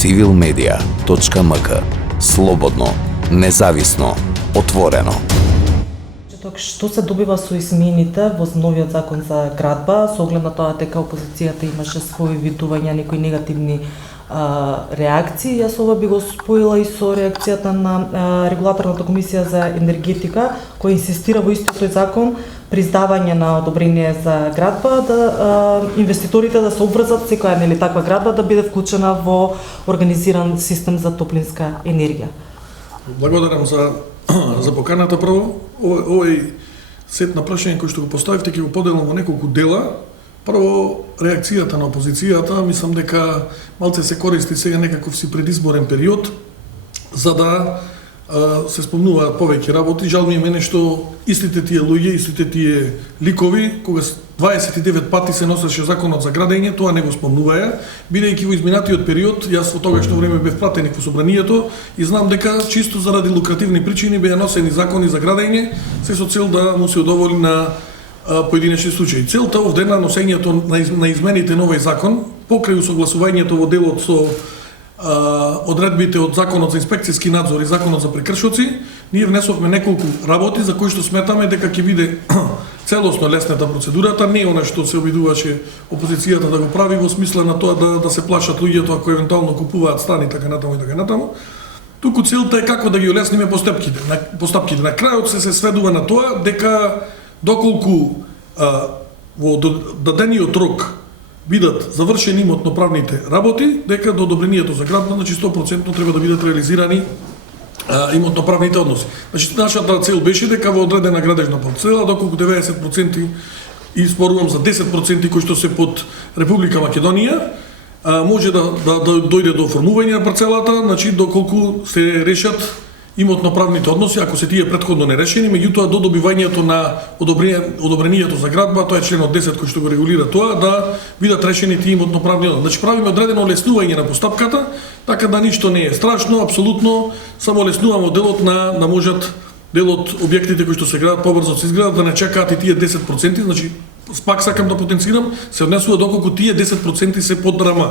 civilmedia.mk. Слободно, независно, отворено. Што се добива со измените во новиот закон за градба, со оглед на тоа дека опозицијата имаше свои видувања, некои негативни реакции. Јас ова би го споила и со реакцијата на Регулаторната комисија за енергетика, која инсистира во истиот тој закон при издавање на одобрение за градба да инвеститорите да се обврзат секоја таква градба да биде вклучена во организиран систем за топлинска енергија. Благодарам за поканата прво. Овој сет на прашање кој што го поставивте ќе го поделам во неколку дела. Прво, реакцијата на опозицијата, мислам дека малце се користи сега некаков си предизборен период за да се спомнуваат повеќе работи. Жал ми е мене што истите тие луѓе, истите тие ликови, кога 29 пати се носеше законот за градење, тоа не го спомнуваја, бидејќи во изминатиот период, јас во тогашно време бев пратеник во собранието и знам дека чисто заради лукративни причини беа носени закони за градење, се со цел да му се удоволи на поединечни случаи. Целта овде на носењето на измените на овој закон, покрај усогласувањето во делот со одредбите од Законот за инспекцијски надзор и Законот за прекршоци, ние внесовме неколку работи за кои што сметаме дека ќе биде целосно лесната процедурата, не она што се обидуваше опозицијата да го прави во смисла на тоа да се плашат луѓето ако евентуално купуваат стани така натаму и така натаму. Туку целта е како да ги олесниме постапките. На крајот се сведува на тоа дека доколку во дадениот рок бидат завршени имотно-правните работи, дека до одобрението за градба, значи 100% треба да бидат реализирани имотно-правните односи. Значи, нашата цел беше дека во одредена градежна парцела, доколку 90% и спорувам за 10% кои што се под Република Македонија, може да дојде до оформување на парцелата, значи доколку се решат имотно-правните односи, ако се тие претходно нерешени, меѓутоа до добивањето на одобрението за градба, тоа е членот 10 кој што го регулира тоа, да бидат решени тие имотно-правни односи. Значи правиме одредено олеснување на постапката, така да ништо не е страшно, апсолутно, само олеснуваме делот на можат делот објектите кои што се градат побрзо се изградат да не чекаат и тие 10%, значи пак сакам да потенцирам, се однесува доколку тие 10% се под драма.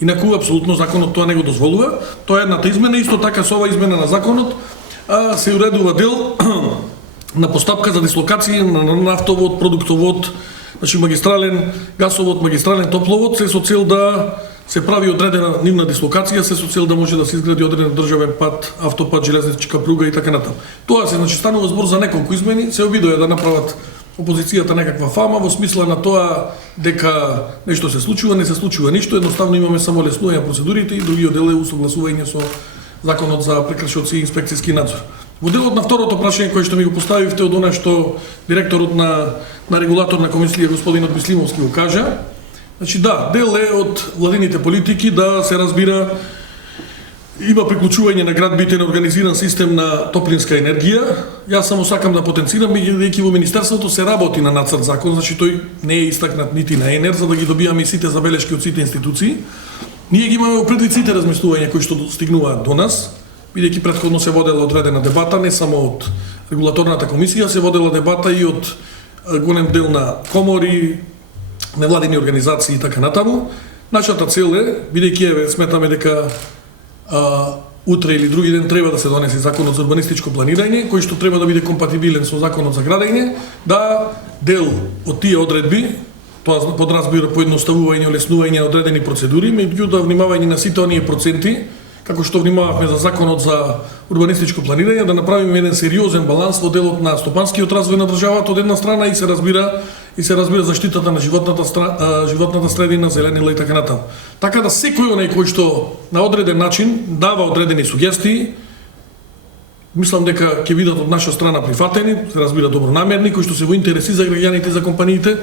Инаку, апсолутно, законот тоа не го дозволува. Тоа е едната измена, исто така со оваа измена на законот се уредува дел на постапка за дислокација на нафтовод, продуктовод, значи магистрален гасовод, магистрален топловод, се со цел да се прави одредена нивна дислокација, се со цел да може да се изгради одреден државен пат, автопат, железничка пруга и така натаму. Тоа се, значи, станува збор за неколку измени, се обидоа да направат опозицијата некаква фама во смисла на тоа дека нешто се случува, не се случува ништо, едноставно имаме само леснување на процедурите и другиот дел е усогласување со Законот за прекршоци и инспекцијски надзор. Во делот на второто прашање кој што ми го поставивте од она што директорот на Регулаторна комисија господинот Мислимовски го кажа, значи да, дел е од владините политики да се разбира има приклучување на градбите на организиран систем на топлинска енергија. Јас само сакам да потенцирам, бидејќи во Министерството се работи на нацрт закон, значи тој не е истакнат нити на ЕНЕР, за да ги добиаме и сите забелешки од сите институции. Ние ги имаме предвид сите размислувања кои што стигнуваат до нас, бидејќи претходно се водела одредена дебата, не само од Регулаторната комисија, се водела дебата и од голем дел на комори, невладини организации и така натаму. Нашата цел е, бидејќи сметаме дека утре или други ден треба да се донесе законот за урбанистичко планирање, кој што треба да биде компатибилен со законот за градење, да дел од тие одредби, тоа подразбира поедноставување, олеснување на одредени процедури, меѓутоа внимавање на сите оние проценти, како што внимававме за законот за урбанистичко планирање, да направиме еден сериозен баланс во делот на стопанскиот развој на државата од една страна и се разбира заштитата на животната средина, зеленила и така натаму. Така да секој онај кој што на одреден начин дава одредени сугестии, мислам дека ќе бидат од наша страна прифатени, се разбира добронамерни, кои што се во интереси за граѓаните и за компаниите,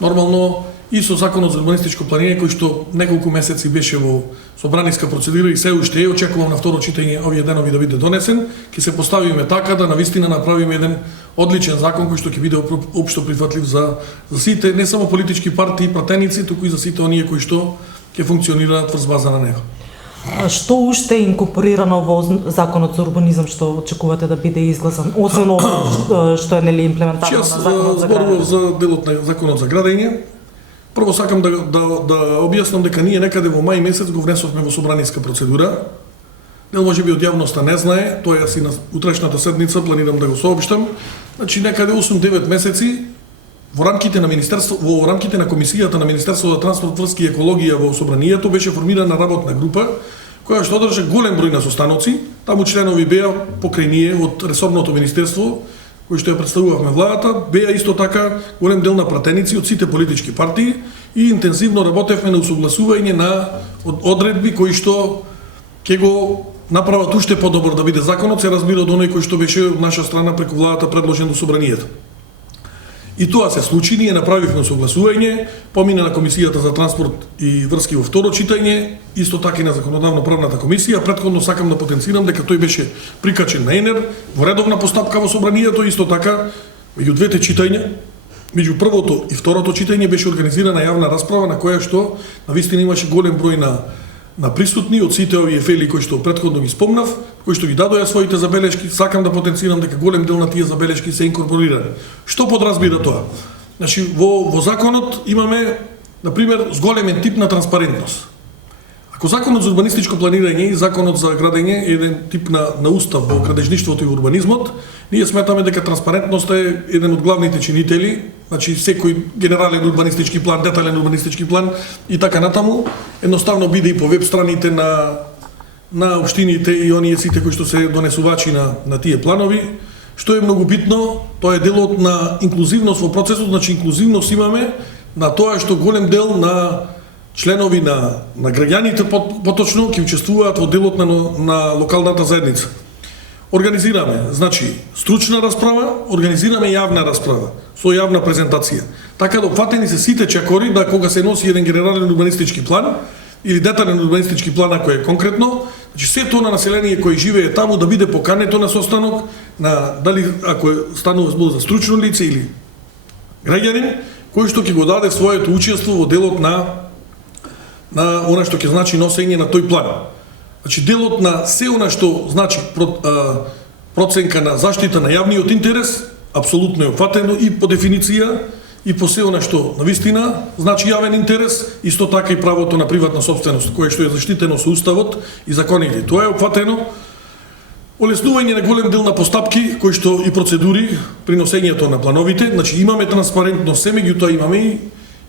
нормално и со законот за урбанистичко планирање кој што неколку месеци беше во собраниска процедура и се уште очекувам на второ читање овие денови да биде донесен, ќе се поставиме така да навистина направиме еден одличен закон кој што ќе биде општо прифатлив за сите, не само политички партии и пратеници, туку и за сите оние кои што ќе функционираат врз база на него. Што уште е инкорпорирано во законот за урбанизам што очекувате да биде изгласан, освен ова што е имплементарано на законот за градење? Зборував за делот на законот за градење. Прво сакам да објаснам дека ние некаде во мај месец го внесовме во собраниска процедура. Дел можеби од јавноста не знае, тоа јас и на утрешната седница планирам да го соопштам. Значи некаде 8-9 месеци во рамките на во рамките на комисијата на Министерството за транспорт, врски и екологија во собранието беше формирана работна група која што одржа голем број на состаноци. Таму членови беа покрај ние од ресорното министерство кои што ја представувавме владата, беа исто така голем дел на пратеници од сите политички партии и интензивно работевме на усогласување на одредби кои што ќе го направат уште подобро да биде законот, се разбира од оној кој што беше од наша страна преку владата предложен до собранието. И тоа се случи, ние направивме согласување, помина на Комисијата за транспорт и врски во второ читање, исто така и на законодавно-правната комисија. Претходно сакам да потенцирам дека тој беше прикачен на ЕНЕР во редовна постапка во собранието, исто така меѓу двете читања, меѓу првото и второто читање беше организирана јавна расправа на која што навистина имаше голем број на присутни од сите овие фели кои што претходно ги спомнав, кои што ги дадоа своите забелешки. Сакам да потенцирам дека голем дел на тие забелешки се инкорпорирани. Што подразбира тоа? Значи во законот имаме на пример зголемен тип на транспарентност. Ако законот за урбанистичко планирање и законот за градење е еден тип на устав во градежништвото и урбанизмот, ние сметаме дека транспарентноста е еден од главните чинители. Значи секој генерален урбанистички план, детален урбанистички план и така натаму едноставно биде и по веб страните на општините и оние сите кои што се донесувачи на тие планови. Што е многу битно, тоа е делот на инклузивност во процесот. Значи инклузивност имаме на тоа што голем дел на членови на граѓаните поточно ќе учествуваат во делот на локалната заедница. Организираме, значи, стручна расправа, организираме јавна расправа со јавна презентација. Така да опфатени се сите чекори да кога се носи еден генерален урбанистички план или детален урбанистички план ако е конкретно, значи сето на население кој живее таму да биде покането на состанок, дали ако станува збор за стручно лице или граѓанин, кој што ќе го даде своето учество во делот на она што ќе значи носење на тој план. Значи делот на се она што значи проценка на заштита на јавниот интерес апсолутно е опфатено и по дефиниција и по се она што навистина значи јавен интерес, исто така и правото на приватна сопственост кое што е заштитено со уставот и законите. Тоа е опфатено. Олеснување на голем дел на постапки кои што и процедури при носењето на плановите. Значи имаме транспарентност, се меѓутоа имаме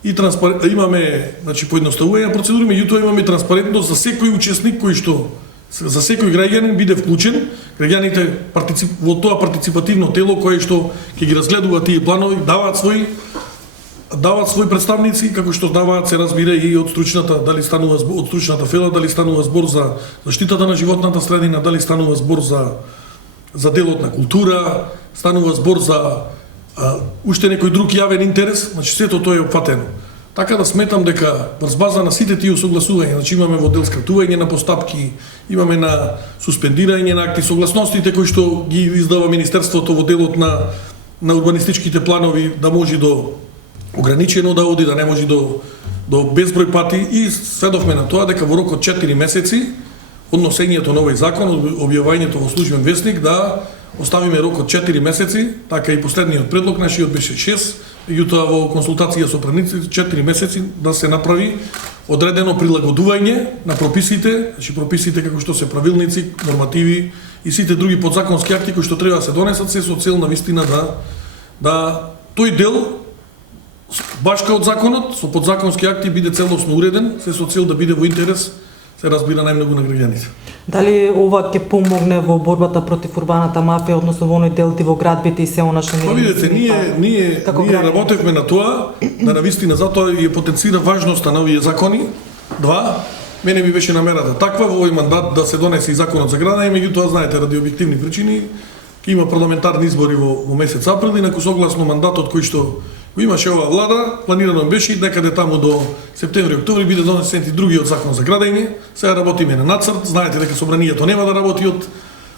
имаме значи поедноставување на процедури, меѓутоа имаме транспарентност за секој учесник кој што за секој граѓанин биде вклучен. Граѓаните во тоа партиципативно тело кое што ќе ги разгледува тие планови, даваат своји представници, како што даваат се разбира и од стручната, дали станува од стручната фела, дали станува збор за заштитата на животната средина, дали станува збор за делот на култура, станува збор за уште некој друг јавен интерес, значи сето тоа е опфатено. Така да сметам дека врз база на сите тие согласувања, значи имаме во дел скратување на постапки, имаме на суспендирање на акти, согласностите кои што ги издава Министерството во делот на урбанистичките планови да може до ограничено да оди, да не може до безброј пати и сведовме на тоа дека во рок од 4 месеци од носењето на овој закон, објавувањето во службен весник, да оставиме рок од 4 месеци, така и последниот предлог нашиот беше 6, меѓутоа во консултација со правниците 4 месеци да се направи одредено прилагодување на прописите, значи прописите како што се правилници, нормативи и сите други подзаконски акти кои што треба да се донесат, се со цел навистина да тој дел башка од законот со подзаконски акти биде целосно уреден, се со цел да биде во интерес, се разбира, најмногу на граѓаните. Дали ова ќе помогне во борбата против урбаната мафија, односно во оној дел во градбите и се она што не видите, ние работевме на тоа, да навистина затоа и потенцира важноста на овие закони. Мене ми беше намерата таква во овој мандат да се донесе и законот за градење, меѓутоа знаете ради објективни причини ќе има парламентарни избори во месец април и наку согласно мандатот кој што го имаше ова влада, планирано беше некаде таму до септември-октомври биде донесен и другиот закон за градење. Сега работиме на нацрт, знаете дека собранието нема да работи од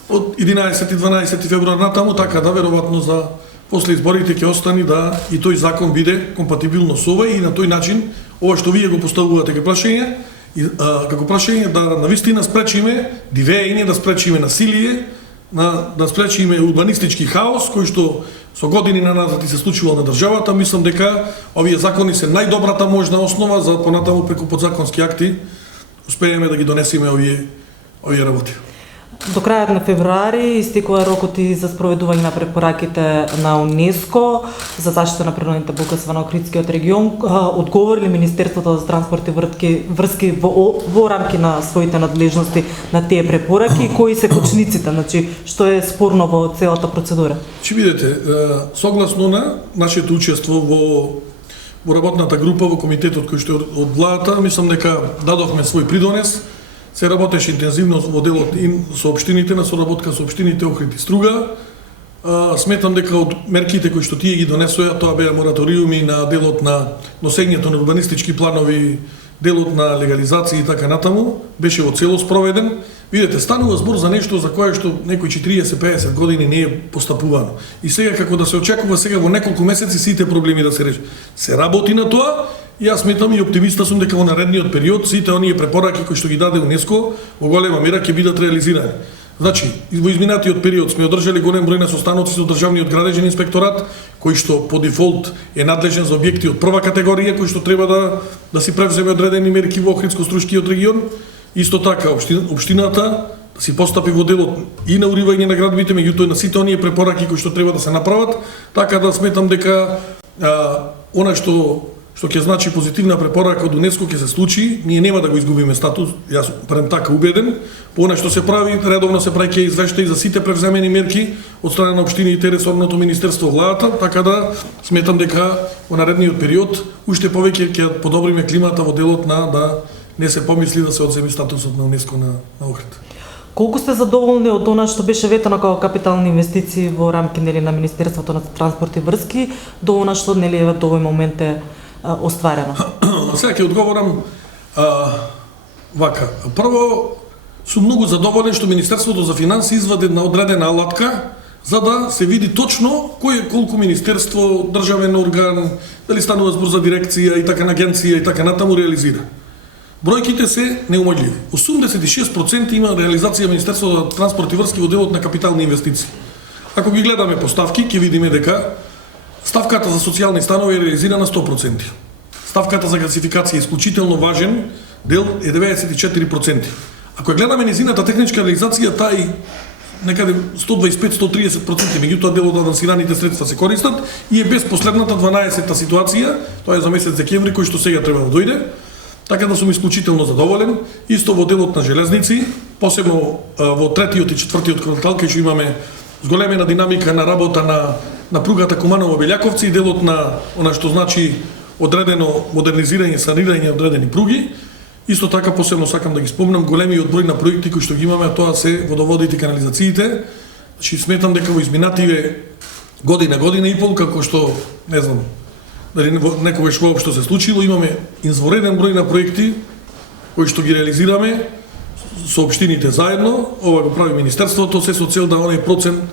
11 и 12 февруар натаму, така да веројатно за после изборите ќе остани да и тој закон биде компатибилно со овој и на тој начин ова што вие го поставувате како прашање да навистина спречиме дивење, да спречиме насилие, да спречиме урбанистички хаос кој што со години назад и се случувал на државата. Мислам дека овие закони се најдобрата можна основа за понатаму преку подзаконски акти успееме да ги донесеме овие работи. До крајот на февруари истекува рокот и за спроведување на препораките на УНЕСКО за заштита на природните богатства на Охридскиот регион. Одговори ли Министерството за транспорт и врски во рамки на своите надлежности на тие препораки и кои се кочниците, значи што е спорно во целата процедура? Че видите, согласно на нашето учество во работната група во комитетот кој што е од владата, мислам дека дадовме свој придонес. Се работеше интензивно во делот и со општините, на соработка со општините Охрид и Струга. Сметам дека од мерките кои што тие ги донесоа, тоа беа мораториуми на делот на носењето на урбанистички планови, делот на легализација и така натаму, беше во целост проведен. Видете, станува збор за нешто за кое што некои 40-50 години не е постапувано. И сега како да се очекува сега во неколку месеци сите проблеми да се решат. Се работи на тоа. И јас сметам и оптимиста сум дека во наредниот период сите оние препораки кои што ги даде УНЕСКО во голема мера ќе бидат реализирани. Значи, во изминатиот период сме одржали голем број на состаноци со државниот градежен инспекторат, кој што по дефолт е надлежен за објекти од прва категорија, кој што треба да си превземе одредени мерки во Охридско-Струшкиот регион. Исто така општината да си постапи во делот и на уривање на градбите, меѓутоа на сите оние препораки кои што треба да се направат, така да сметам дека она што ќе значи позитивна препорака од УНЕСКО ќе се случи, ние нема да го изгубиме статус, јас барем така убеден, по она што се прави, редовно се прави ќе извештаи за сите превземени мерки од страна на општините, ресорното министерство, владата, така да сметам дека во наредниот период уште повеќе ќе подобриме климата во делот на да не се помисли да се одземе статусот на УНЕСКО на Охрид. Колку сте задоволни од она што беше ветено како капитални инвестиции во рамки на Министерството на транспорт и врски до она што до овој момент е остварено? Сега ќе одговорам вака. Прво, сум многу задоволен што Министерството за финансии извади една одредена алатка за да се види точно кој е колку министерство, државен орган, дали станува збор за дирекција и така на агенција и така натаму реализира. Бројките се неумолливи. 86% има реализација Министерството за транспорт и врски во делот на капитални инвестиции. Ако ги гледаме по ставки, ќе видиме дека ставката за социјални станови е реализирана 100%. Ставката за гасификација е исклучително важен дел е 94%. Ако ја гледаме незината техничка реализација, таа и некаде 125-130%, меѓутоа дел од авансираните средства се користат и е без последната 12-та ситуација, тоа е за месец декември кој што сега треба да дојде. Така да сум исклучително задоволен. Исто во делот на железници, посебно во третиот и четвртиот квартал, кај што имаме зголемена динамика на работа на пругата Куманово-Белјаковци и делот на она што значи одредено модернизирање, санирање одредени пруги. Исто така посебно сакам да ги спомнам големиот број на проекти кои што ги имаме, а тоа се водоводите и канализациите. Значи сметам дека во изминативе година и пол, како што не знам дали некогаш воопшто се случило, имаме извореден број на проекти кои што ги реализираме со општините заедно. Ова го прави Министерството, се со цел да оној процент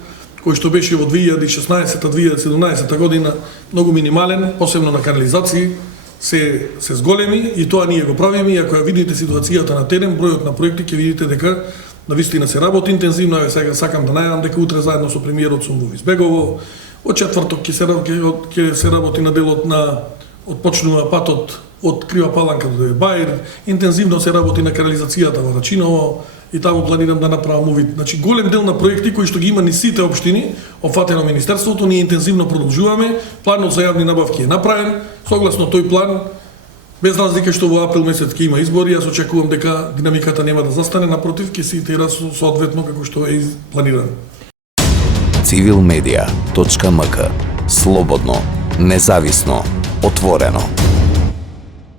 кој што беше во 2016-2017 година многу минимален, посебно на канализации, се зголеми и тоа ние го правиме. И ако ја видите ситуацијата на терен, бројот на проекти, ќе видите дека навистина се работи интензивно. Сега сакам да најавам дека утре заедно со премиерот сум во Избегово. Од четврток ќе се работи на делот на отпочнува патот од Крива Паланка до Баир. Интензивно се работи на канализацијата во Рачиново и таму планирам да направам увид. Значи голем дел на проекти кои што ги има ни сите општини, опфатено Министерството, ние интензивно продолжуваме. Планот за јавни набавки е направен. Согласно тој план, без разлика што во април месец ќе има избори, јас очекувам дека динамиката нема да застане, напротив, ќе се itera соодветно како што е планирано. Civilmedia.mk. Слободно, независно, отворено.